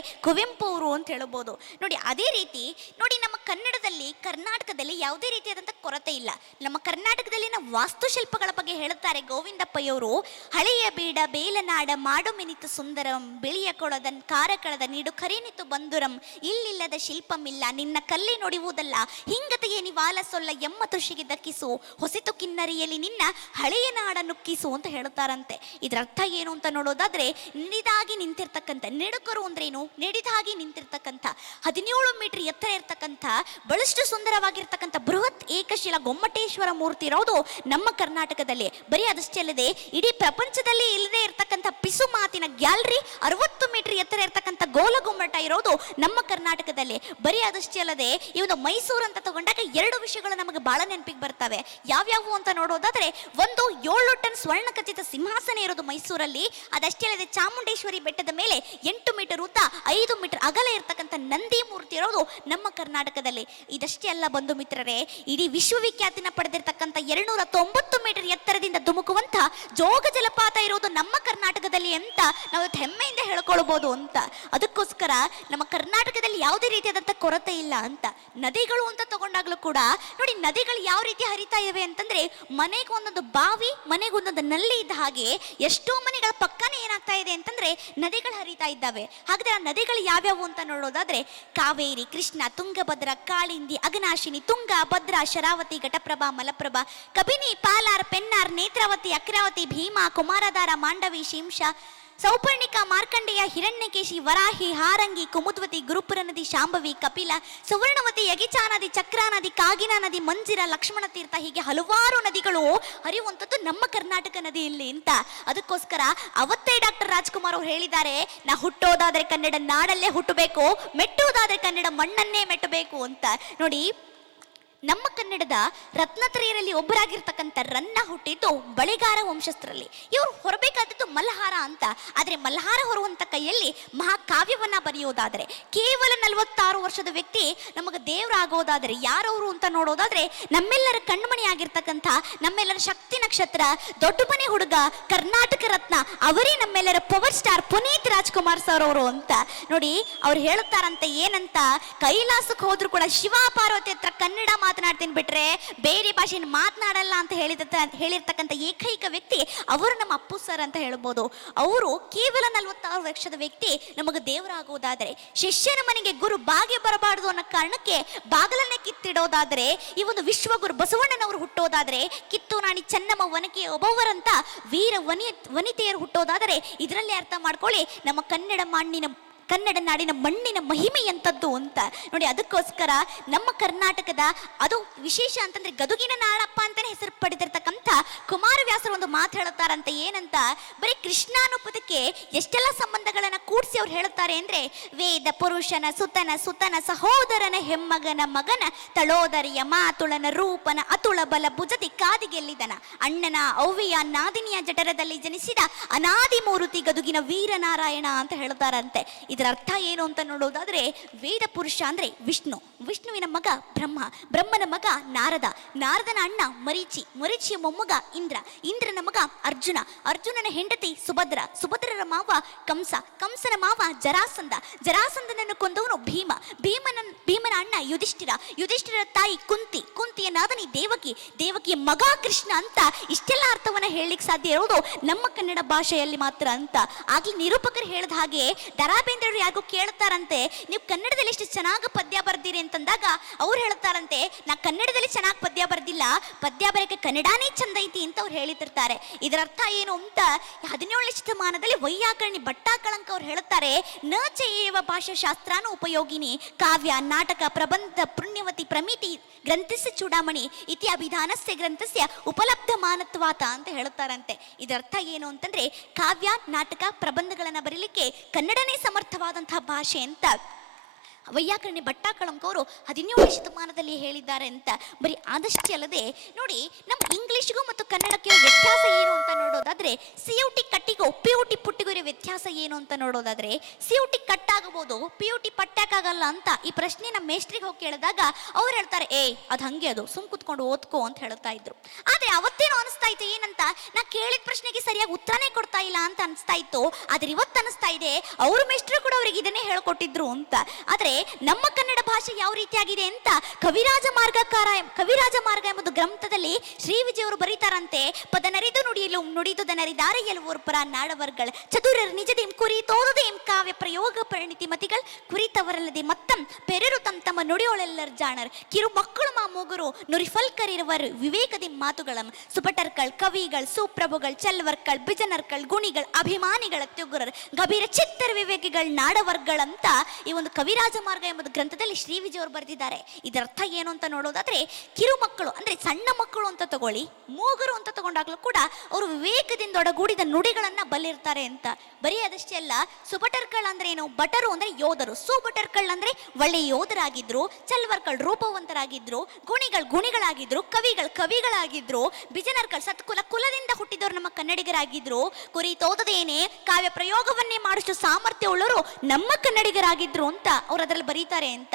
ಕುವೆಂಪು ಅವರು ಅಂತ ಹೇಳ್ಬೋದು. ನೋಡಿ, ಅದೇ ರೀತಿ, ನೋಡಿ, ನಮ್ಮ ಕನ್ನಡದಲ್ಲಿ, ಕರ್ನಾಟಕದಲ್ಲಿ ಯಾವುದೇ ರೀತಿಯಾದಂಥ ಕೊರತೆ ಇಲ್ಲ. ನಮ್ಮ ಕರ್ನಾಟಕದಲ್ಲಿನ ವಾಸ್ತುಶಿಲ್ಪಗಳ ಬಗ್ಗೆ ಹೇಳುತ್ತಾರೆ ಗೋವಿಂದಪ್ಪಯ್ಯವರು. ಹಳೆಯ ಬೀಡ, ಬೇಲನಾಡ, ಮಾಡು ಮಿನಿತು ಸುಂದರಂ, ಬಿಳಿಯ ಕೊಳದ ಕಾರಕಳದ ನೀಡು ಕರಿನಿತು ಬಂದುರಂ, ಇಲ್ಲಿಲ್ಲದ ಶಿಲ್ಪಮಿಲ್ಲ, ನಿನ್ನ ಕಲ್ಲಿ ನೋಡುವುದಲ್ಲ ಹಿಂಗತೆಯೇ ನಿವಾಲ ಸೊಲ್ಲ, ಎಮ್ಮ ತುಷಿಗೆ ದಕ್ಕಿಸು, ಹೊಸತು ಕಿನ್ನರಿಯಲ್ಲಿ ನಿನ್ನ ಹಳೆಯ ನಾಡ ನುಕ್ಕಿಸು ಅಂತ ಹೇಳುತ್ತಾರಂತೆ. ಇದರ ಅರ್ಥ ಏನು ಅಂತ ನೋಡೋದಾದ್ರೆ ನಿಡಿದಾಗಿ ನಿಂತಿರ್ತಕ್ಕಂಥ ನೆಡುಕರು ಅಂದ್ರೇನು? ನೆಡಿದಾಗಿ ನಿಂತಿರ್ತಕ್ಕಂಥ, ಹದಿನೇಳು ಮೀಟರ್ ಎತ್ತರ ಇರ್ತಕ್ಕಂಥ, ಬಹಳಷ್ಟು ಸುಂದರವಾಗಿರ್ತಕ್ಕಂಥ ಬೃಹತ್ ಏಕಶಿಲ ಗೊಮ್ಮಟೇಶ್ವರ ಮೂರ್ತಿ ಇರೋದು ನಮ್ಮ ಕರ್ನಾಟಕದಲ್ಲಿ. ಬರೀ ಅದಷ್ಟೇ ಅಲ್ಲದೆ, ಇಡೀ ಪ್ರಪಂಚದಲ್ಲಿ ಇಲ್ಲದೆ ಇರತಕ್ಕಂಥ ಪಿಸು ಮಾತಿನ ಗ್ಯಾಲರಿ, ಅರವತ್ತು ಮೀಟರ್ ಎತ್ತರ ಇರ್ತಕ್ಕಂಥ ಗೋಲಗುಮ್ಮಟ ಇರೋದು ನಮ್ಮ ಕರ್ನಾಟಕದಲ್ಲಿ. ಬರೀ ಅದಷ್ಟೇ ಅಲ್ಲದೆ, ಈ ಮೈಸೂರು ಅಂತ ತಗೊಂಡಾಗ ಎರಡು ವಿಷಯಗಳು ನಮಗೆ ಬಹಳ ನೆನಪಿಗೆ ಬರ್ತವೆ. ಯಾವ್ಯಾವು ಅಂತ ನೋಡೋದಾದ್ರೆ, ಒಂದು ಏಳು ಟನ್ ಸ್ವರ್ಣ ಖಚಿತ ಸಿಂಹಾಸನ ಇರೋದು ಮೈಸೂರಲ್ಲಿ. ಅದಷ್ಟೇ ಅಲ್ಲದೆ ಚಾಮುಂಡೇಶ್ವರಿ ಬೆಟ್ಟದ ಮೇಲೆ ಎಂಟು ಮೀಟರ್ ಉದ್ದ ಐದು ಮೀಟರ್ ಅಗಲ ಇರತಕ್ಕಂಥ ನಂದಿ ಮೂರ್ತಿ ಇರೋದು ನಮ್ಮ ಕರ್ನಾಟಕದಲ್ಲಿ. ಇದಷ್ಟೇ ಅಲ್ಲ ಬಂಧು ಮಿತ್ರರೇ, ಇಡೀ ವಿಶ್ವವಿಖ್ಯಾತಿನ ಪಡೆದಿರ್ತಕ್ಕಂಥ ಎರಡ್ನೂರ ತೊಂಬತ್ತು ಮೀಟರ್ ಎತ್ತರದಿಂದ ಧುಮುಕುವಂತ ಜೋಗ ಜಲಪಾತ ಇರೋದು ನಮ್ಮ ಕರ್ನಾಟಕದಲ್ಲಿ ಅಂತ ನಾವು ಹೆಮ್ಮೆಯಿಂದ ಹೇಳ್ಕೊಳ್ಬೋದು ಅಂತ. ಅದಕ್ಕೋಸ್ಕರ ನಮ್ಮ ಕರ್ನಾಟಕದಲ್ಲಿ ಯಾವುದೇ ರೀತಿಯಾದಂಥ ಕೊರತೆ ಇಲ್ಲ ಅಂತ. ನದಿಗಳು ಅಂತ ತಗೊಂಡಾಗ್ಲೂ ಕೂಡ ನೋಡಿ ನದಿಗಳು ಯಾವ ರೀತಿ ಹರಿತಾ ಇವೆ ಅಂತಂದ್ರೆ ಮನೆಗೆ ಒಂದೊಂದು ಬಾವಿ, ಮನೆಗೆ ಒಂದೊಂದು ನಲ್ಲಿ ಇದ್ದ ಹಾಗೆ ಎಷ್ಟೋ ಮನೆಗಳ ಪಕ್ಕನೇ ಏನಾಗ್ತಾ ಇದೆ ಅಂತಂದ್ರೆ ನದಿಗಳು ಹರಿತಾ ಇದ್ದಾವೆ. ಹಾಗಾದ್ರೆ ಆ ನದಿಗಳು ಯಾವ್ಯಾವು ಅಂತ ನೋಡೋದಾದ್ರೆ, ಕಾವೇರಿ, ಕೃಷ್ಣ, ತುಂಗಭದ್ರ, ಕಾಳಿಂದಿ ಅಗನಾಶಿನಿ ತುಂಗ, ಭದ್ರಾ, ಶರಾವತಿ, ಘಟಪ್ರಭಾ, ಮಲಪ್ರಭಾ, ಕಬಿನಿ, ಪಾಲಾರ್, ಪೆನ್ನಾರ್, ನೇತ್ರಾವತಿ, ಅಕ್ರಾವತಿ, ಭೀಮಾ, ಕುಮಾರಧಾರ, ಮಾಂಡವಿ, ಶಿಂಷ ಸೌಪರ್ಣಿಕ ಮಾರ್ಕಂಡೇಯ ಹಿರಣ್ಯಕೇಶಿ, ವರಾಹಿ, ಹಾರಂಗಿ, ಕುಮುದ್ವತಿ ಗುರುಪುರ ನದಿ ಶಾಂಭವಿ, ಕಪಿಲ, ಸುವರ್ಣವತಿ ಯಗಿಚಾ ನದಿ ಚಕ್ರಾ ನದಿ ಕಾಗಿನಾ ನದಿ ಮಂಜಿರ, ಲಕ್ಷ್ಮಣ ತೀರ್ಥ ಹೀಗೆ ಹಲವಾರು ನದಿಗಳು ಹರಿಯುವಂಥದ್ದು ನಮ್ಮ ಕರ್ನಾಟಕ ನದಿಯಲ್ಲಿ ಅಂತ. ಅದಕ್ಕೋಸ್ಕರ ಅವತ್ತೇ ಡಾಕ್ಟರ್ ರಾಜ್ಕುಮಾರ್ ಅವರು ಹೇಳಿದ್ದಾರೆ, ನಾ ಹುಟ್ಟೋದಾದ್ರೆ ಕನ್ನಡ ನಾಡಲ್ಲೇ ಹುಟ್ಟಬೇಕು ಮೆಟ್ಟುವುದಾದ್ರೆ ಕನ್ನಡ ಮಣ್ಣನ್ನೇ ಮೆಟ್ಟಬೇಕು ಅಂತ. ನೋಡಿ ನಮ್ಮ ಕನ್ನಡದ ರತ್ನತ್ರಯರಲ್ಲಿ ಒಬ್ಬರಾಗಿರ್ತಕ್ಕಂಥ ರನ್ನ ಹುಟ್ಟಿದ್ದು ಬಳೆಗಾರ ವಂಶಸ್ಥರಲ್ಲಿ. ಇವರು ಹೊರಬೇಕಾದದ್ದು ಮಲ್ಹಾರ ಅಂತ. ಆದರೆ ಮಲ್ಹಾರ ಹೊರುವಂಥ ಕೈಯಲ್ಲಿ ಮಹಾಕಾವ್ಯವನ್ನ ಬರೆಯೋದಾದರೆ, ಕೇವಲ ನಲವತ್ತಾರು ವರ್ಷದ ವ್ಯಕ್ತಿ ನಮಗೆ ದೇವರಾಗೋದಾದರೆ, ಯಾರವರು ಅಂತ ನೋಡೋದಾದ್ರೆ, ನಮ್ಮೆಲ್ಲರ ಕಣ್ಮಣಿಯಾಗಿರ್ತಕ್ಕಂಥ, ನಮ್ಮೆಲ್ಲರ ಶಕ್ತಿ ನಕ್ಷತ್ರ ದೊಡ್ಡ ಮನೆ ಹುಡುಗ, ಕರ್ನಾಟಕ ರತ್ನ, ಅವರೇ ನಮ್ಮೆಲ್ಲರ power star Puneeth Rajkumar sir ಅವರು ಅಂತ. ನೋಡಿ, ಅವ್ರು ಹೇಳುತ್ತಾರಂತೆ, ಏನಂತ? ಕೈಲಾಸಕ್ಕೆ ಹೋದ್ರು ಕೂಡ ಶಿವ ಪಾರ್ವತಿ ಹತ್ರ ಕನ್ನಡ ಮಾತನಾಡ್ತೀನಿ ಬಿಟ್ರೆ ಬೇರೆ ಭಾಷೆನ ಮಾತನಾಡಲ್ಲ ಅಂತ ಹೇಳಿದ ಹೇಳಿರ್ತಕ್ಕಂಥ ಏಕೈಕ ವ್ಯಕ್ತಿ ಅವರು ನಮ್ಮ ಅಪ್ಪು ಸರ್ ಅಂತ ಹೇಳ್ಬೋದು. ಅವರು ಕೇವಲ ನಲವತ್ತಾರು ವರ್ಷದ ವ್ಯಕ್ತಿ, ನಮಗೆ ದೇವರಾಗುವುದಾದರೆ, ಶಿಷ್ಯನ ಮನೆಗೆ ಗುರು ಬಾಗಿ ಬರಬಾರದು ಅನ್ನೋ ಕಾರಣಕ್ಕೆ ಬಾಗಲನ್ನೇ ಕಿತ್ತಿಡೋದಾದ್ರೆ, ಈ ಒಂದು ವಿಶ್ವಗುರು ಬಸವಣ್ಣನವರು ಹುಟ್ಟೋದಾದ್ರೆ, ಕಿತ್ತು ರಾಣಿ ಚೆನ್ನಮ್ಮ ವನಕೆ ಒಬ್ಬವರಂತ ವೀರ ವನಿ ವನಿತೆಯರು ಹುಟ್ಟೋದಾದರೆ, ಇದರಲ್ಲಿ ಅರ್ಥ ಮಾಡ್ಕೊಳ್ಳಿ, ನಮ್ಮ ಕನ್ನಡ ಮಣ್ಣಿನ ಕನ್ನಡ ನಾಡಿನ ಮಣ್ಣಿನ ಮಹಿಮೆ ಎಂಥದ್ದು ಅಂತ. ನೋಡಿ, ಅದಕ್ಕೋಸ್ಕರ ನಮ್ಮ ಕರ್ನಾಟಕದ ಅದು ವಿಶೇಷ ಅಂತಂದ್ರೆ ಗದುಗಿನ ನಾಡಪ್ಪ ಅಂತಾನೆ ಹೆಸರು ಪಡೆದಿರ್ತಕ್ಕಂಥ ಕುಮಾರವ್ಯಾಸರು ಒಂದು ಮಾತು ಹೇಳುತ್ತಾರಂತ. ಏನಂತ? ಬರೀ ಕೃಷ್ಣಾನುಪದಕ್ಕೆ ಎಷ್ಟೆಲ್ಲ ಸಂಬಂಧಗಳನ್ನ ಕೂಡಿಸಿ ಅವ್ರು ಹೇಳುತ್ತಾರೆ ಅಂದ್ರೆ, ವೇದ ಪುರುಷನ ಸುತನ ಸುತನ ಸಹೋದರನ ಹೆಮ್ಮಗನ ಮಗನ ತಳೋದರಿಯ ಮಾತುಳನ ರೂಪನ ಅತುಳ ಬಲ ಭುಜತಿ ಕಾದಿಗೆಲ್ಲಿದನ? ಅಣ್ಣನ ಅವ್ವಿಯ ನಾದಿನಿಯ ಜಠರದಲ್ಲಿ ಜನಿಸಿದ ಅನಾದಿ ಮೂರುತಿ ಗದುಗಿನ ವೀರನಾರಾಯಣ ಅಂತ ಹೇಳ್ತಾರಂತೆ ಇದರ ಅರ್ಥ ಏನು ಅಂತ ನೋಡೋದಾದ್ರೆ ವೇದ ಪುರುಷ ಅಂದ್ರೆ ವಿಷ್ಣು. ವಿಷ್ಣುವಿನ ಮಗ ಬ್ರಹ್ಮ. ಬ್ರಹ್ಮನ ಮಗ ನಾರದ. ನಾರದನ ಅಣ್ಣ ಮರೀಚಿ. ಮರೀಚಿಯ ಮೊಮ್ಮಗ ಇಂದ್ರ. ಇಂದ್ರನ ಮಗ ಅರ್ಜುನ. ಅರ್ಜುನನ ಹೆಂಡತಿ ಸುಭದ್ರ. ಸುಭದ್ರರ ಮಾವ ಕಂಸ. ಕಂಸನ ಮಾವ ಜರಾಸಂಧ. ಜರಾಸಂಧನನ್ನು ಕೊಂದವನು ಭೀಮ. ಭೀಮನ ಭೀಮನ ಅಣ್ಣ ಯುಧಿಷ್ಠಿರ. ಯುಧಿಷ್ಠಿರ ತಾಯಿ ಕುಂತಿ. ಕುಂತಿಯ ನಾದನಿ ದೇವಕಿ. ದೇವಕಿಯ ಮಗ ಕೃಷ್ಣ ಅಂತ ಇಷ್ಟೆಲ್ಲ ಅರ್ಥವನ್ನ ಹೇಳಲಿಕ್ಕೆ ಸಾಧ್ಯ ಇರೋದು ನಮ್ಮ ಕನ್ನಡ ಭಾಷೆಯಲ್ಲಿ ಮಾತ್ರ ಅಂತ. ಆಗ್ಲಿ ನಿರೂಪಕರು ಹೇಳಿದ ಹಾಗೆ ದರಾ ಬೇಂದ್ರವ್ರು ಯಾರಿಗೂ ಕೇಳ್ತಾರಂತೆ, ನೀವು ಕನ್ನಡದಲ್ಲಿ ಎಷ್ಟು ಚೆನ್ನಾಗಿ ಪದ್ಯ ಬರ್ದಿರಿ ಅಂತಂದಾಗ ಅವ್ರು ಹೇಳ್ತಾರಂತೆ, ನಾ ಕನ್ನಡದಲ್ಲಿ ಚೆನ್ನಾಗಿ ಪದ್ಯ ಬರ್ದಿಲ್ಲ, ಪದ್ಯ ಬರೆಯಕ್ಕೆ ಕನ್ನಡನೇ ಚಂದ ಐತಿ ಅಂತ ಅವ್ರು ಹೇಳಿತಿರ್ತಾರೆ ಇದರ ಅರ್ಥ ಏನು ಅಂತ, ಹದಿನೇಳನೇ ಶತಮಾನದಲ್ಲಿ ವೈಯಾಕರಣಿ ಭಟ್ಟಾಕಳಂಕ ಅವ್ರು ಹೇಳುತ್ತಾರೆ ನ ಚೇವ ಭಾಷಾಶಾಸ್ತ್ರಾನು ಉಪಯೋಗಿನಿ, ಕಾವ್ಯ, ನಾಟಕ, ಪ್ರಬಂಧ, ಪುಣ್ಯವತಿ, ಪ್ರಮಿತಿ, ಗ್ರಂಥಸ್ಯ, ಚೂಡಾಮಣಿ, ಇತಿ ಅಭಿಧಾನಸ್ಯ, ಗ್ರಂಥಸ್ಯ, ಉಪಲಬ್ಧ ಮಾನತ್ವಾತ ಅಂತ ಹೇಳುತ್ತಾರಂತೆ ಇದರ ಅರ್ಥ ಏನು ಅಂತಂದ್ರೆ, ಕಾವ್ಯ, ನಾಟಕ, ಪ್ರಬಂಧಗಳನ್ನ ಬರೀಲಿಕ್ಕೆ ಕನ್ನಡನೇ ಸಮರ್ಥವಾದಂತಹ ಭಾಷೆ ಅಂತ ವೈಯಾಕರಣಿ ಭಟ್ಟಾಕಳಂಕ ಅವರು ಹದಿನೇಳನೇ ಶತಮಾನದಲ್ಲಿ ಹೇಳಿದ್ದಾರೆ ಅಂತ. ಬರೀ ಆದಷ್ಟೇ ಅಲ್ಲದೆ, ನೋಡಿ, ನಮ್ಮ ಇಂಗ್ಲಿಷ್ಗೂ ಮತ್ತು ಕನ್ನಡಕ್ಕೆ ವ್ಯತ್ಯಾಸ ಏನು ಅಂತ ನೋಡೋದಾದ್ರೆ ಸಿ ಯು ಟಿ ಕಟ್ಟಿಗೂ ಪಿ ಯು ಟಿ ಪುಟ್ಟಿಗೂ ಇರೋ ವ್ಯತ್ಯಾಸ ಏನು ಅಂತ ನೋಡೋದಾದ್ರೆ ಸಿ ಯು ಟಿ ಕಟ್ಟಾಗಬಹುದು ಪಿ ಯು ಟಿ ಪಟ್ಟಾಗಲ್ಲ ಅಂತ ಈ ಪ್ರಶ್ನೆ ನಮ್ಮ ಮೇಸ್ಟ್ರಿಗೆ ಹೋಗಿ ಕೇಳಿದಾಗ ಅವ್ರು ಹೇಳ್ತಾರೆ, ಏ, ಅದು ಹಂಗೆ ಅದು, ಸುಮ್ ಕುತ್ಕೊಂಡು ಓದ್ಕೋ ಅಂತ ಹೇಳ್ತಾ ಇದ್ರು. ಆದ್ರೆ ಅವತ್ತೇನು ಅನಿಸ್ತಾ ಇತ್ತು ಏನಂತ, ನಾ ಕೇಳಿದ ಪ್ರಶ್ನೆಗೆ ಸರಿಯಾಗಿ ಉತ್ತರನೇ ಕೊಡ್ತಾ ಇಲ್ಲ ಅಂತ ಅನಿಸ್ತಾ ಇತ್ತು. ಆದ್ರೆ ಇವತ್ತು ಅನಿಸ್ತಾ ಇದೆ, ಅವ್ರ ಮೇಸ್ಟ್ರು ಕೂಡ ಅವ್ರಿಗೆ ಇದನ್ನೇ ಹೇಳ್ಕೊಟ್ಟಿದ್ರು ಅಂತ. ಆದ್ರೆ ನಮ್ಮ ಕನ್ನಡ ಭಾಷೆ ಯಾವ ರೀತಿಯಾಗಿದೆ ಅಂತ ಕವಿರಾಜ ಮಾರ್ಗಕಾರ ಕವಿರಾಜ ಮಾರ್ಗ ಎಂಬುದು ಗ್ರಂಥದಲ್ಲಿ ಶ್ರೀ ವಿಜಯವರು ಬರೀತಾರಂತೆ, ಪದನರಿದು ನುಡಿಯಲು ನುಡಿದು ದನರಿದಾರೆ ಎಲುವರು ಪರ ನಾಡವರ್ಗಳ ಚತುರರ ನಿಜದಿಂ ಕುರಿ ತೋದದೇಂ ಪ್ರಯೋಗ ಪರಿಣಿತಿ ಮತಿಗಳು ಕುರಿತವರಲ್ಲದೆ ಮತ್ತಂ ಪೆರರು ತಮ್ಮ ತಮ್ಮ ನುಡಿಯೊಳೆಲ್ಲರ್ ಜಾಣರ್. ಕಿರು ಮಕ್ಕಳು ಮಾ ನುರಿ ನುರಿಫಲ್ಕರಿರುವರು ವಿವೇಕದಿ ಮಾತುಗಳಂ. ಸುಪಟರ್ಕಳ್ ಕವಿಗಳ್, ಸುಪ್ರಭುಗಳ್, ಚಲ್ವರ್ಕಳ್, ಬಿಜನರ್ಕಳ್, ಗುಣಿಗಳ್, ಅಭಿಮಾನಿಗಳ ತ್ಯುಗುರರ್ ಗಭೀರ ಚಿತ್ತರ ವಿವೇಕಿಗಳ್, ನಾಡವರ್ಗಳಂತ ಈ ಒಂದು ಕವಿರಾಜ ಮಾರ್ಗ ಎಂಬ ಗ್ರಂಥದಲ್ಲಿ ಶ್ರೀ ವಿಜಯವರು ಬರೆದಿದ್ದಾರೆ. ಇದರರ್ಥ ಏನು ಅಂತ ನೋಡೋದಾದ್ರೆ, ಕಿರು ಮಕ್ಕಳು ಅಂದ್ರೆ ಸಣ್ಣ ಮಕ್ಕಳು ಅಂತ ತಗೊಳ್ಳಿ, ಮೂಗರು ಅಂತ ತಗೊಂಡಾಗ್ಲೂ ಕೂಡ ಅವರು ವಿವೇಕದಿಂದ ಒಡಗೂಡಿದ ನುಡಿಗಳನ್ನ ಬಲ್ಲಿರ್ತಾರೆ ಅಂತ. ಬರೀ ಅದಷ್ಟೇ ಅಲ್ಲ ಸುಪಟರ್ಕ ಏನು ಬಟರು ಅಂದ್ರೆ ಯೋಧರು. ಸುಬಟರ್ಕಳ್ ಅಂದ್ರೆ ಒಳ್ಳೆ ಯೋಧರಾಗಿದ್ರು ಚಲ್ವರ್ಕಳ್ ರೂಪವಂತರಾಗಿದ್ರು, ಗುಣಿಗಳು ಗುಣಿಗಳಾಗಿದ್ರು, ಕವಿಗಳು ಕವಿಗಳಾಗಿದ್ರು ಬಿಜನರ್ಕಳ್ ಸತ್ಕುಲ ಕುಲದಿಂದ ಹುಟ್ಟಿದವರು ನಮ್ಮ ಕನ್ನಡಿಗರಾಗಿದ್ರು. ಕುರಿ ತೋದದೇನೆ, ಕಾವ್ಯ ಪ್ರಯೋಗವನ್ನೇ ಮಾಡುವಷ್ಟು ಸಾಮರ್ಥ್ಯ ಉಳ್ಳರು ನಮ್ಮ ಕನ್ನಡಿಗರಾಗಿದ್ರು ಅಂತ ಅವ್ರು ಅದರಲ್ಲಿ ಬರೀತಾರೆ ಅಂತ.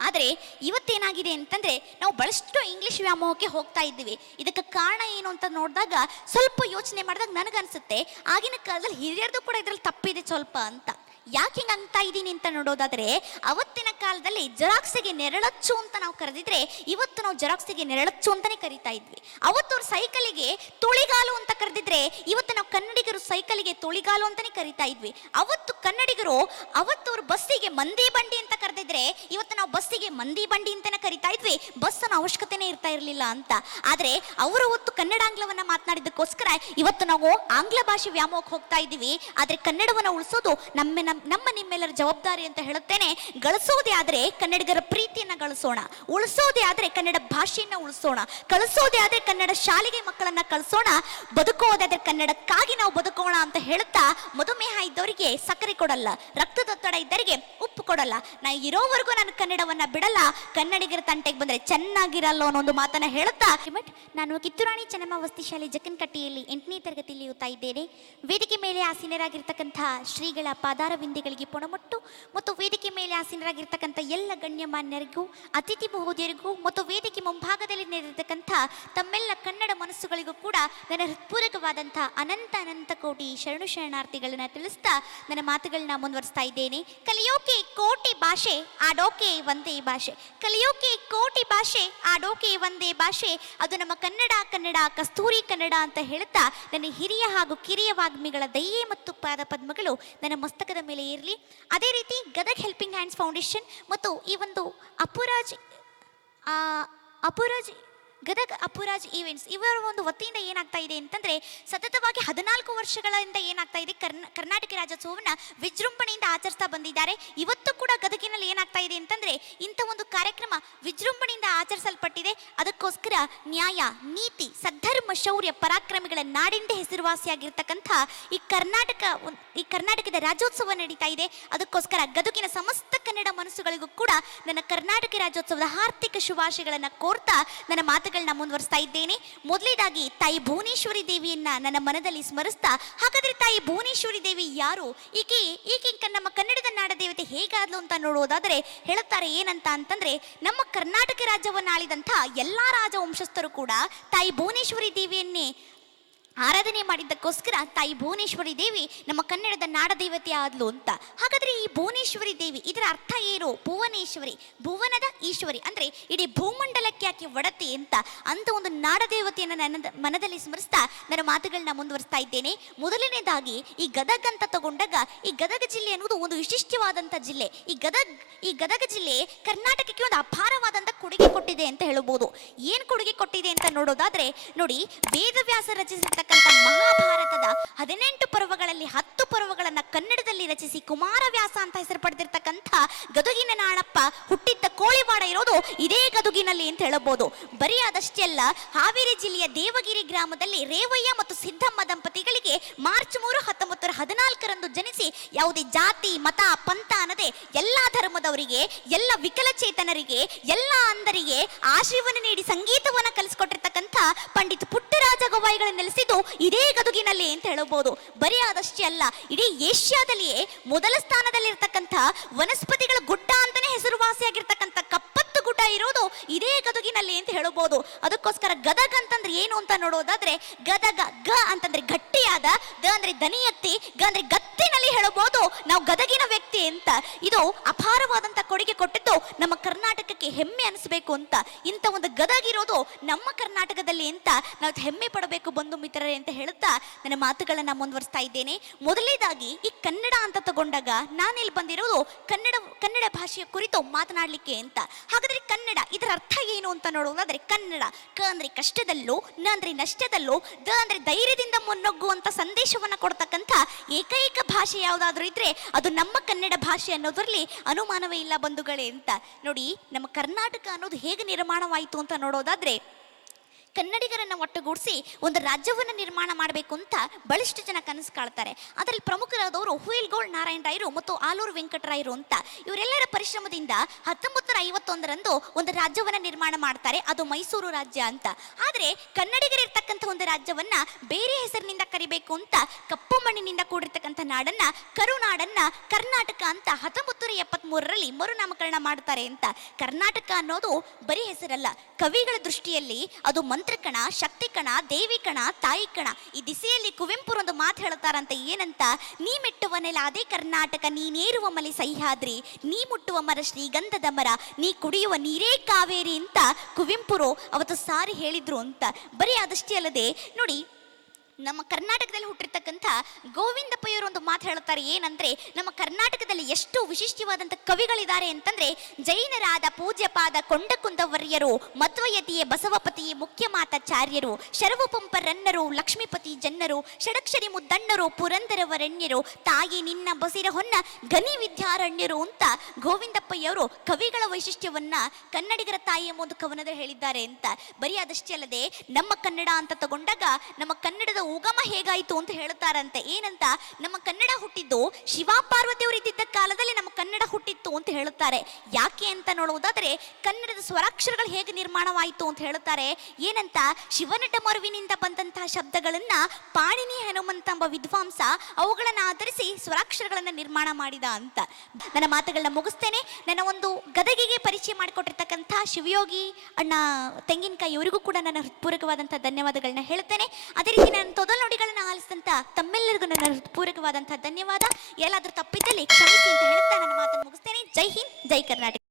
ಆದರೆ ಇವತ್ತೇನಾಗಿದೆ ಅಂತಂದರೆ ನಾವು ಬಹಳಷ್ಟು ಇಂಗ್ಲೀಷ್ ವ್ಯಾಮೋಹಕ್ಕೆ ಹೋಗ್ತಾ ಇದ್ದೀವಿ. ಇದಕ್ಕೆ ಕಾರಣ ಏನು ಅಂತ ನೋಡಿದಾಗ ಸ್ವಲ್ಪ ಯೋಚನೆ ಮಾಡಿದಾಗ ನನಗನ್ಸುತ್ತೆ. ಆಗಿನ ಕಾಲದಲ್ಲಿ ಹಿರಿಯರದು ಕೂಡ ಇದರಲ್ಲಿ ತಪ್ಪಿದೆ ಸ್ವಲ್ಪ ಅಂತ. ಯಾಕೆ ಹಿಂಗೆ ಅಂತ ಇದ್ದೀನಿ ಅಂತ ನೋಡೋದಾದ್ರೆ, ಅವತ್ತಿನ ಕಾಲದಲ್ಲಿ ಜೆರಾಕ್ಸಿಗೆ ನೆರಳಚ್ಚು ಅಂತ ನಾವು ಕರೆದಿದ್ರೆ, ಇವತ್ತು ನಾವು ಜೆರಾಕ್ಸಿಗೆ ನೆರಳಚ್ಚು ಅಂತಾನೆ ಕರಿತಾ ಇದ್ವಿ. ಅವತ್ತು ಅವ್ರ ಸೈಕಲಿಗೆ ತುಳಿಗಾಲು ಅಂತ ಕರೆದಿದ್ರೆ, ಇವತ್ತು ನಾವು ಕನ್ನಡಿಗರು ಸೈಕಲಿಗೆ ತುಳಿಗಾಲು ಅಂತಾನೆ ಕರಿತಾ ಇದ್ವಿ. ಅವತ್ತು ಕನ್ನಡಿಗರು, ಅವತ್ತು ಅವ್ರ ಬಸ್ಸಿಗೆ ಮಂದಿ ಬಂಡಿ ಅಂತ ಕರೆದಿದ್ರೆ, ಇವತ್ತು ನಾವು ಬಸ್ಸಿಗೆ ಮಂದಿ ಬಂಡಿ ಅಂತಾನೆ ಕರಿತಾ ಇದ್ವಿ. ಬಸ್ಸನ ಅವಶ್ಯಕತೆನೇ ಇರ್ತಾ ಇರಲಿಲ್ಲ ಅಂತ. ಆದ್ರೆ ಅವರು ಅವತ್ತು ಕನ್ನಡಾಂಗ್ಲವನ್ನ ಮಾತನಾಡಿದ್ದಕ್ಕೋಸ್ಕರ, ಇವತ್ತು ನಾವು ಆಂಗ್ಲ ಭಾಷೆ ವ್ಯಾಮೋಹಕ್ಕೆ ಹೋಗ್ತಾ ಇದ್ದೀವಿ. ಆದ್ರೆ ಕನ್ನಡವನ್ನ ಉಳಿಸೋದು ನಮ್ಮ ನಮ್ಮ ನಮ್ಮ ನಿಮ್ಮೆಲ್ಲರ ಜವಾಬ್ದಾರಿ ಅಂತ ಹೇಳುತ್ತೇನೆ. ಗಳಿಸೋದೇ ಆದ್ರೆ ಕನ್ನಡಿಗರ ಪ್ರೀತಿಯನ್ನು ಗಳಿಸೋಣ. ಉಳಿಸೋದೇ ಆದ್ರೆ ಕನ್ನಡ ಭಾಷೆಯನ್ನು ಉಳಿಸೋಣ. ಕಳಿಸೋದೇ ಆದ್ರೆ ಕನ್ನಡ ಶಾಲೆಗೆ ಮಕ್ಕಳನ್ನ ಕಳಿಸೋಣ. ಬದುಕೋದಾದ್ರೆ ಕನ್ನಡಕ್ಕಾಗಿ ನಾವು ಬದುಕೋಣ ಅಂತ ಹೇಳುತ್ತಾ ಮಧುಮೇಹ ಇದ್ದವರಿಗೆ ಸಕ್ಕರೆ ಕೊಡಲ್ಲ. ರಕ್ತದೊತ್ತಡ ಇದ್ದವರಿಗೆ ಉಪ್ಪು ಕೊಡಲ್ಲ. ನಾ ಇರೋವರೆಗೂ ನಾನು ಕನ್ನಡವನ್ನ ಬಿಡಲ್ಲ. ಕನ್ನಡಿಗರ ತಂಟೆಗೆ ಬಂದ್ರೆ ಚೆನ್ನಾಗಿರಲ್ಲ ಅನ್ನೋ ಒಂದು ಮಾತನ್ನ ಹೇಳುತ್ತಾ ಬಟ್ ನಾನು ಕಿತ್ತೂರಾಣಿ ವಸ್ತಿ ಶಾಲೆ ಜಕ್ಕನಕಟ್ಟಿಯಲ್ಲಿ ಎಂಟನೇ ತರಗತಿಯಲ್ಲಿ ಓದ್ತಾ ಇದ್ದೇನೆ. ವೇದಿಕೆ ಮೇಲೆ ಆಸೀನರಾಗಿರ್ತಕ್ಕಂಥ ಶ್ರೀಗಳ ಪಾದಾರ ವಿಂದೆಗಳಿಗೆ ಪೊಣಮೊಟ್ಟು ಮತ್ತು ವೇದಿಕೆ ಮೇಲೆ ಆಸೀನರಾಗಿರ್ತಕ್ಕಂಥ ಎಲ್ಲ ಗಣ್ಯಮಾನ್ಯರಿಗೂ, ಅತಿಥಿ ಮಹೋದಯರಿಗೂ ಮತ್ತು ವೇದಿಕೆ ಮುಂಭಾಗದಲ್ಲಿ ನೆರೆದಿರ್ತಕ್ಕಂಥ ತಮ್ಮೆಲ್ಲ ಕನ್ನಡ ಮನಸ್ಸುಗಳಿಗೂ ಕೂಡ ನನ್ನ ಹೃತ್ಪೂರ್ವಕವಾದಂಥ ಅನಂತ ಅನಂತ ಕೋಟಿ ಶರಣು ಶರಣಾರ್ಥಿಗಳನ್ನ ತಿಳಿಸ್ತಾ ನನ್ನ ಮಾತುಗಳನ್ನ ಮುಂದುವರಿಸ್ತಾ ಇದ್ದೇನೆ. ಕಲಿಯೋಕೆ ಕೋಟಿ ಭಾಷೆ, ಆಡೋಕೆ ಒಂದೇ ಭಾಷೆ. ಕಲಿಯೋಕೆ ಕೋಟಿ ಭಾಷೆ, ಆಡೋಕೆ ಒಂದೇ ಭಾಷೆ. ಅದು ನಮ್ಮ ಕನ್ನಡ ಕನ್ನಡ, ಕಸ್ತೂರಿ ಕನ್ನಡ ಅಂತ ಹೇಳ್ತಾ ನನ್ನ ಹಿರಿಯ ಹಾಗೂ ಕಿರಿಯ ವಾಗ್ಮಿಗಳ ದಯೆ ಮತ್ತು ಪಾದ ಪದ್ಮಗಳು ನನ್ನ ಮಸ್ತಕದ ಮೇಲೆ ಇರಲಿ ಅದೇ ರೀತಿ ಗದಗ್ ಹೆಲ್ಪಿಂಗ್ ಹ್ಯಾಂಡ್ಸ್ ಫೌಂಡೇಶನ್ ಮತ್ತು ಈ ಒಂದು ಅಪುರಾಜ್ ಅಪುರಾಜ್ ಗದಗ್ ಅಪುರಾಜ್ ಈವೆಂಟ್ಸ್ ಇವರ ಒಂದು ವತಿಯಿಂದ ಏನಾಗ್ತಾ ಇದೆ ಅಂತಂದ್ರೆ ಸತತವಾಗಿ ಹದಿನಾಲ್ಕು ವರ್ಷಗಳಿಂದ ಏನಾಗ್ತಾ ಇದೆ, ಕರ್ನ, ಕರ್ನಾಟಕ ರಾಜ್ಯೋತ್ಸವವನ್ನ ವಿಜೃಂಭಣೆಯಿಂದ ಆಚರಿಸ್ತಾ ಬಂದಿದ್ದಾರೆ. ಇವತ್ತು ಕೂಡ ಗದಗಿನಲ್ಲಿ ಏನಾಗ್ತಾ ಇದೆ ಅಂತಂದ್ರೆ ಇಂಥ ಒಂದು ಕಾರ್ಯಕ್ರಮ ವಿಜೃಂಭಣೆಯಿಂದ ಆಚರಿಸಲ್ಪಟ್ಟಿದೆ. ಅದಕ್ಕೋಸ್ಕರ ನ್ಯಾಯ, ನೀತಿ, ಸದ್ಧರ್ಮ, ಶೌರ್ಯ, ಪರಾಕ್ರಮಿಗಳ ನಾಡಿಂದ ಹೆಸರುವಾಸಿಯಾಗಿರ್ತಕ್ಕಂಥ ಈ ಕರ್ನಾಟಕ ಈ ಕರ್ನಾಟಕದ ರಾಜ್ಯೋತ್ಸವ ನಡೀತಾ ಇದೆ. ಅದಕ್ಕೋಸ್ಕರ ಗದಗಿನ ಸಮಸ್ತ ಕನ್ನಡ ಮನಸ್ಸುಗಳಿಗೂ ಕೂಡ ನನ್ನ ಕರ್ನಾಟಕ ರಾಜ್ಯೋತ್ಸವದ ಆರ್ಥಿಕ ಶುಭಾಶಯಗಳನ್ನ ಕೋರ್ತಾ ನನ್ನ ಮಾತುಗಳನ್ನ ಮುಂದುವರಿಸ್ತಾ ಇದ್ದೇನೆ. ಮೊದಲೇದಾಗಿ ತಾಯಿ ಭುವನೇಶ್ವರಿ ದೇವಿಯನ್ನ ನನ್ನ ಮನದಲ್ಲಿ ಸ್ಮರಿಸ್ತಾ, ಹಾಗಾದ್ರೆ ತಾಯಿ ಭುವನೇಶ್ವರಿ ದೇವಿ ಯಾರು? ಈಕೆ ಈಕೆ ನಮ್ಮ ಕನ್ನಡದ ನಾಡ ದೇವತೆ ಹೇಗಾದ್ಲು ಅಂತ ನೋಡೋದಾದ್ರೆ ಹೇಳುತ್ತಾರೆ ಏನಂತ ಅಂತಂದ್ರೆ, ನಮ್ಮ ಕರ್ನಾಟಕ ರಾಜ್ಯವನ್ನ ಆಳಿದಂಥ ಎಲ್ಲಾ ರಾಜವಂಶಸ್ಥರು ಕೂಡ ತಾಯಿ ಭುವನೇಶ್ವರಿ ದೇವಿಯನ್ನೇ ಆರಾಧನೆ ಮಾಡಿದ್ದಕ್ಕೋಸ್ಕರ ತಾಯಿ ಭುವನೇಶ್ವರಿ ದೇವಿ ನಮ್ಮ ಕನ್ನಡದ ನಾಡದೇವತೆ ಆದ್ಲು ಅಂತ. ಹಾಗಾದ್ರೆ ಈ ಭುವನೇಶ್ವರಿ ದೇವಿ ಇದರ ಅರ್ಥ ಏನು? ಭುವನೇಶ್ವರಿ, ಭುವನದ ಈಶ್ವರಿ ಅಂದ್ರೆ ಇಡೀ ಭೂಮಂಡಲಕ್ಕೆ ಆಕೆ ಒಡತಿ ಅಂತ ಅಂತ ಒಂದು ನಾಡದೇವತೆಯನ್ನು ನನ್ನ ಮನದಲ್ಲಿ ಸ್ಮರಿಸ್ತಾ ನನ್ನ ಮಾತುಗಳನ್ನ ಮುಂದುವರಿಸ್ತಾ ಇದ್ದೇನೆ. ಮೊದಲನೇದಾಗಿ ಈ ಗದಗ ಅಂತ ತಗೊಂಡಾಗ ಈ ಗದಗ ಜಿಲ್ಲೆ ಅನ್ನೋದು ಒಂದು ವಿಶಿಷ್ಟವಾದಂತ ಜಿಲ್ಲೆ. ಈ ಗದಗ್, ಈ ಗದಗ ಜಿಲ್ಲೆ ಕರ್ನಾಟಕಕ್ಕೆ ಒಂದು ಅಪಾರವಾದಂತ ಕೊಡುಗೆ ಕೊಟ್ಟಿದೆ ಅಂತ ಹೇಳಬಹುದು ಏನು ಕೊಡುಗೆ ಕೊಟ್ಟಿದೆ ಅಂತ ನೋಡೋದಾದ್ರೆ ನೋಡಿ, ವೇದವ್ಯಾಸ ರಚಿಸಿರ್ತಕ್ಕಂಥ ರಚಿಸಿರ್ತಕ್ಕಂಥ ಮಹಾಭಾರತದ ಹದಿನೆಂಟು ಪರ್ವಗಳಲ್ಲಿ ಹತ್ತು ಪರ್ವಗಳನ್ನ ಕನ್ನಡದಲ್ಲಿ ರಚಿಸಿ ಕುಮಾರವ್ಯಾಸ ಅಂತ ಹೆಸರು ಪಡೆದಿರ್ತಕ್ಕಂಥ ಗದುಗಿನ ನಾಣಪ್ಪ ಹುಟ್ಟಿದ್ದ ಕೋಳಿವಾಡ ಇರೋದು ಇದೇ ಗದುಗಿನಲ್ಲಿ ಅಂತ ಹೇಳಬಹುದು. ಬರೀ ಅದಷ್ಟೇ ಅಲ್ಲ ಹಾವೇರಿ ಜಿಲ್ಲೆಯ ದೇವಗಿರಿ ಗ್ರಾಮದಲ್ಲಿ ರೇವಯ್ಯ ಮತ್ತು ಸಿದ್ದಮ್ಮ ದಂಪತಿಗಳಿಗೆ ಮಾರ್ಚ್ ಮೂರು ಹತ್ತೊಂಬತ್ತು ಹದಿನಾಲ್ಕರಂದು ಜನಿಸಿ ಯಾವುದೇ ಜಾತಿ, ಮತ, ಪಂಥ ಅನ್ನದೆ ಎಲ್ಲಾ ಧರ್ಮದವರಿಗೆ, ಎಲ್ಲ ವಿಕಲಚೇತನರಿಗೆ, ಎಲ್ಲ ಅಂಧರಿಗೆ ಆಶೀರ್ವನ ನೀಡಿ ಸಂಗೀತವನ್ನ ಕಲಿಸಿಕೊಟ್ಟಿರ್ತಕ್ಕಂಥ ಪಂಡಿತ್ ಪುಟ್ಟರಾಜ ಗವಾಯಿಗಳು ನೆಲೆಸಿದ್ದು ಇದೇ ಗದುಗಿನಲ್ಲಿ ಅಂತ ಹೇಳಬಹುದು. ಬರೀ ಆದಷ್ಟೇ ಅಲ್ಲ, ಇಡೀ ಏಷ್ಯಾದಲ್ಲಿಯೇ ಮೊದಲ ಸ್ಥಾನದಲ್ಲಿರ್ತಕ್ಕಂಥ ವನಸ್ಪತಿಗಳ ಗುಡ್ಡ ಅಂತಾನೆ ಹೆಸರುವಾಸಿಯಾಗಿರ್ತಕ್ಕಂಥ ಕಪ್ಪತ್ತು ಗುಡ್ಡ ಇರೋದು ಇದೇ ಗದುಗಿನಲ್ಲಿ ಅಂತ ಹೇಳಬಹುದು. ಅದಕ್ಕೋಸ್ಕರ ಗದಗ ಅಂತಂದ್ರೆ ಏನು ಅಂತ ನೋಡೋದಾದ್ರೆ ಗದಗ, ಗ ಅಂತಂದ್ರೆ ಗಟ್ಟಿಯಾದ, ದ ಅಂದ್ರೆ ದನಿ ಎತ್ತಿ ಗ ಅಂದ್ರೆ ಗತ್ತಿನಲ್ಲಿ ಹೇಳಬಹುದು. ನಾವು ಗದಗಿನ ವ್ಯಕ್ತಿ ಅಂತ ಇದು ಅಪಾರವಾದಂತ ಕೊಡುಗೆ ಕೊಟ್ಟಿದ್ದು ನಮ್ಮ ಕರ್ನಾಟಕಕ್ಕೆ ಹೆಮ್ಮೆ ಅನಿಸ್ಬೇಕು ಅಂತ. ಇಂಥ ಒಂದು ಗದಗಿರೋದು ನಮ್ಮ ಕರ್ನಾಟಕದಲ್ಲಿ ಅಂತ ನಾವು ಹೆಮ್ಮೆ ಪಡಬೇಕು ಬಂಧು ಮಿತ್ರರೇ ಅಂತ ಹೇಳುತ್ತಾ ನನ್ನ ಮಾತುಗಳನ್ನ ಮುಂದುವರಿಸ್ತಾ ಇದ್ದೇನೆ. ಮೊದಲನೇದಾಗಿ ಈ ಕನ್ನಡ ಅಂತ ತಗೊಂಡಾಗ ನಾನಿಲ್ಲಿ ಬಂದಿರೋದು ಕನ್ನಡ ಕನ್ನಡ ಭಾಷೆಯ ಕುರಿತು ಮಾತನಾಡಲಿಕ್ಕೆ ಅಂತ. ಹಾಗಾದ್ರೆ ಕನ್ನಡ, ಇದರ ಅರ್ಥ ಏನು ಅಂತ ನೋಡೋದಾದ್ರೆ ಕನ್ನಡ, ಕ ಅಂದ್ರೆ ಕಷ್ಟದಲ್ಲೂ, ನ ಅಂದ್ರೆ ನಷ್ಟದಲ್ಲೂ, ದ ಅಂದ್ರೆ ಧೈರ್ಯದಿಂದ ಮುನ್ನುಗ್ಗುವಂತ ಸಂದೇಶವನ್ನ ಕೊಡ್ತಕ್ಕಂಥ ಏಕೈಕ ಭಾಷೆ ಯಾವುದಾದ್ರೂ ಇದ್ರೆ ಅದು ನಮ್ಮ ಕನ್ನಡ ಭಾಷೆ ಅನ್ನೋದ್ರಲ್ಲಿ ಅನುಮಾನವೇ ಇಲ್ಲ ಬಂಧುಗಳೇ ಅಂತ. ನೋಡಿ, ನಮ್ಮ ಕರ್ನಾಟಕ ಅನ್ನೋದು ಹೇಗೆ ನಿರ್ಮಾಣವಾಯಿತು ಅಂತ ನೋಡೋದಾದ್ರೆ ಕನ್ನಡಿಗರನ್ನ ಒಟ್ಟುಗೂಡಿಸಿ ಒಂದು ರಾಜ್ಯವನ್ನು ನಿರ್ಮಾಣ ಮಾಡಬೇಕು ಅಂತ ಬಹಳಷ್ಟು ಜನ ಕನಸು ಕಾಳ್ತಾರೆ ಅದರಲ್ಲಿ ಪ್ರಮುಖರಾದವರು ಹುಯಿಲ್ಗೋಳ್ ನಾರಾಯಣ ರಾಯರು ಮತ್ತು ಆಲೂರು ವೆಂಕಟರಾಯರು ಅಂತ. ಇವರೆಲ್ಲರ ಪರಿಶ್ರಮದಿಂದ ಹತ್ತೊಂಬತ್ತು ನೂರ ಐವತ್ತೊಂದರಂದು ಒಂದು ರಾಜ್ಯವನ್ನು ನಿರ್ಮಾಣ ಮಾಡ್ತಾರೆ. ಅದು ಮೈಸೂರು ರಾಜ್ಯ ಅಂತ. ಆದರೆ ಕನ್ನಡಿಗರಿರ್ತಕ್ಕಂಥ ಒಂದು ರಾಜ್ಯವನ್ನ ಬೇರೆ ಹೆಸರಿನಿಂದ ಕರಿಬೇಕು ಅಂತ ಕಪ್ಪು ಮಣ್ಣಿನಿಂದ ಕೂಡಿರ್ತಕ್ಕಂಥ ನಾಡನ್ನ ಕರುನಾಡನ್ನ ಕರ್ನಾಟಕ ಅಂತ ಹತ್ತೊಂಬತ್ತು ನೂರ ಎಪ್ಪತ್ತ್ ಮೂರರಲ್ಲಿ ಮರುನಾಮಕರಣ ಮಾಡ್ತಾರೆ ಅಂತ. ಕರ್ನಾಟಕ ಅನ್ನೋದು ಬರೀ ಹೆಸರಲ್ಲ ಕವಿಗಳ ದೃಷ್ಟಿಯಲ್ಲಿ ಅದು ಮಂತ್ರಕಣ, ಶಕ್ತಿಕಣ ದೇವಿ ಕಣ ತಾಯಿ ಕಣ ಈ ದಿಸೆಯಲ್ಲಿ ಕುವೆಂಪು ಒಂದು ಮಾತು ಹೇಳ್ತಾರಂತ ಏನಂತ? ನೀ ಮೆಟ್ಟುವ ನೆಲ ಅದೇ ಕರ್ನಾಟಕ ನೀನೇರುವ ಮಲೆ ಸಹ್ಯಾದ್ರಿ, ನೀ ಮುಟ್ಟುವ ಮರ ಶ್ರೀಗಂಧದ ಮರ, ನೀ ಕುಡಿಯುವ ನೀರೇ ಕಾವೇರಿ ಅಂತ ಕುವೆಂಪುರು ಅವತ್ತು ಸಾರಿ ಹೇಳಿದ್ರು ಅಂತ. ಬರೀ ಅದಷ್ಟೇ ಅಲ್ಲದೆ, ನೋಡಿ ನಮ್ಮ ಕರ್ನಾಟಕದಲ್ಲಿ ಹುಟ್ಟಿರ್ತಕ್ಕಂಥ ಗೋವಿಂದ ಒಂದು ಮಾತು ಹೇಳುತ್ತಾರೆ ಏನಂದ್ರೆ, ನಮ್ಮ ಕರ್ನಾಟಕದಲ್ಲಿ ಎಷ್ಟು ವಿಶಿಷ್ಟವಾದಂಥ ಕವಿಗಳಿದ್ದಾರೆ ಅಂತಂದ್ರೆ, ಜೈನರಾದ ಪೂಜ್ಯಪಾದ ಕೊಂಡಕುಂದವರ್ಯರು, ಮಧ್ವಯತಿಯೇ ಬಸವಪತಿಯೇ ಮುಖ್ಯ ಮಾತಾಚಾರ್ಯರು ಶರವು ಪಂಪರನ್ನರು ಲಕ್ಷ್ಮೀಪತಿ ಜನ್ನರು, ಷಡಕ್ಷರಿ ಮುದ್ದಣ್ಣರು, ಪುರಂದರವರಣ್ಯರು, ತಾಯಿ ನಿನ್ನ ಬಸಿರ ಹೊನ್ನ ಗನಿ ವಿದ್ಯಾರಣ್ಯರು ಅಂತ ಗೋವಿಂದಪ್ಪಯ್ಯವರು ಕವಿಗಳ ವೈಶಿಷ್ಟ್ಯವನ್ನ ಕನ್ನಡಿಗರ ತಾಯಿ ಎಂಬ ಒಂದು ಕವನದಲ್ಲಿ ಹೇಳಿದ್ದಾರೆ ಅಂತ ಬರೀ ಅದಷ್ಟೇ ಅಲ್ಲದೆ, ನಮ್ಮ ಕನ್ನಡ ಅಂತ ತಗೊಂಡಾಗ ನಮ್ಮ ಕನ್ನಡದ ಉಗಮ ಹೇಗಾಯಿತು ಅಂತ ಹೇಳ್ತಾರಂತೆ. ಏನಂತ, ನಮ್ಮ ಕನ್ನಡ ಹುಟ್ಟಿದ್ದು ಶಿವ ಪಾರ್ವತಿಯವರು ಇದ್ದಿದ್ದ ಕಾಲದಲ್ಲಿ ನಮ್ಮ ಕನ್ನಡ ಹುಟ್ಟಿತ್ತು ಅಂತ ಹೇಳುತ್ತಾರೆ ಯಾಕೆ ಅಂತ ನೋಡುವುದಾದರೆ, ಕನ್ನಡದ ಸ್ವರಾಕ್ಷರಗಳು ಹೇಗೆ ನಿರ್ಮಾಣವಾಯಿತು ಅಂತ ಹೇಳುತ್ತಾರೆ ಏನಂತ, ಶಿವನಟ ಮರುವಿನಿಂದ ಬಂದಂತಹ ಶಬ್ದಗಳನ್ನ ಪಾಣಿನಿ ಹನುಮಂತ ಎಂಬ ವಿದ್ವಾಂಸ ಅವುಗಳನ್ನ ಆಧರಿಸಿ ಸ್ವರಾಕ್ಷರಗಳನ್ನ ನಿರ್ಮಾಣ ಮಾಡಿದ ಅಂತ. ನನ್ನ ಮಾತುಗಳನ್ನ ಮುಗಿಸ್ತೇನೆ. ನನ್ನ ಒಂದು ಗದಗಿಗೆ ಪರಿಚಯ ಮಾಡಿಕೊಟ್ಟಿರ್ತಕ್ಕಂಥ ಶಿವಯೋಗಿ ಅಣ್ಣ ತೆಂಗಿನಕಾಯಿ ಇವರಿಗೂ ಕೂಡ ನನ್ನ ಹೃತ್ಪೂರ್ವಕವಾದಂತಹ ಧನ್ಯವಾದಗಳನ್ನ ಹೇಳ್ತೇನೆ. ಅದೇ ರೀತಿ ನನ್ನ ತೊದಲು ನುಡಿಗಳನ್ನ ಆಲಿಸಿದಂತ ತಮ್ಮೆಲ್ಲರಿಗೂ ನನ್ನ ಪೂರಕವಾದಂತಹ ಧನ್ಯವಾದ. ಎಲ್ಲಾದರೂ ತಪ್ಪಿದ್ದಲ್ಲಿ ಕ್ಷಮಿಸಿ ಅಂತ ಹೇಳ್ತಾ ನನ್ನ ಮಾತನ್ನು ಮುಗಿಸ್ತೇನೆ. ಜೈ ಹಿಂದ್, ಜೈ ಕರ್ನಾಟಕ.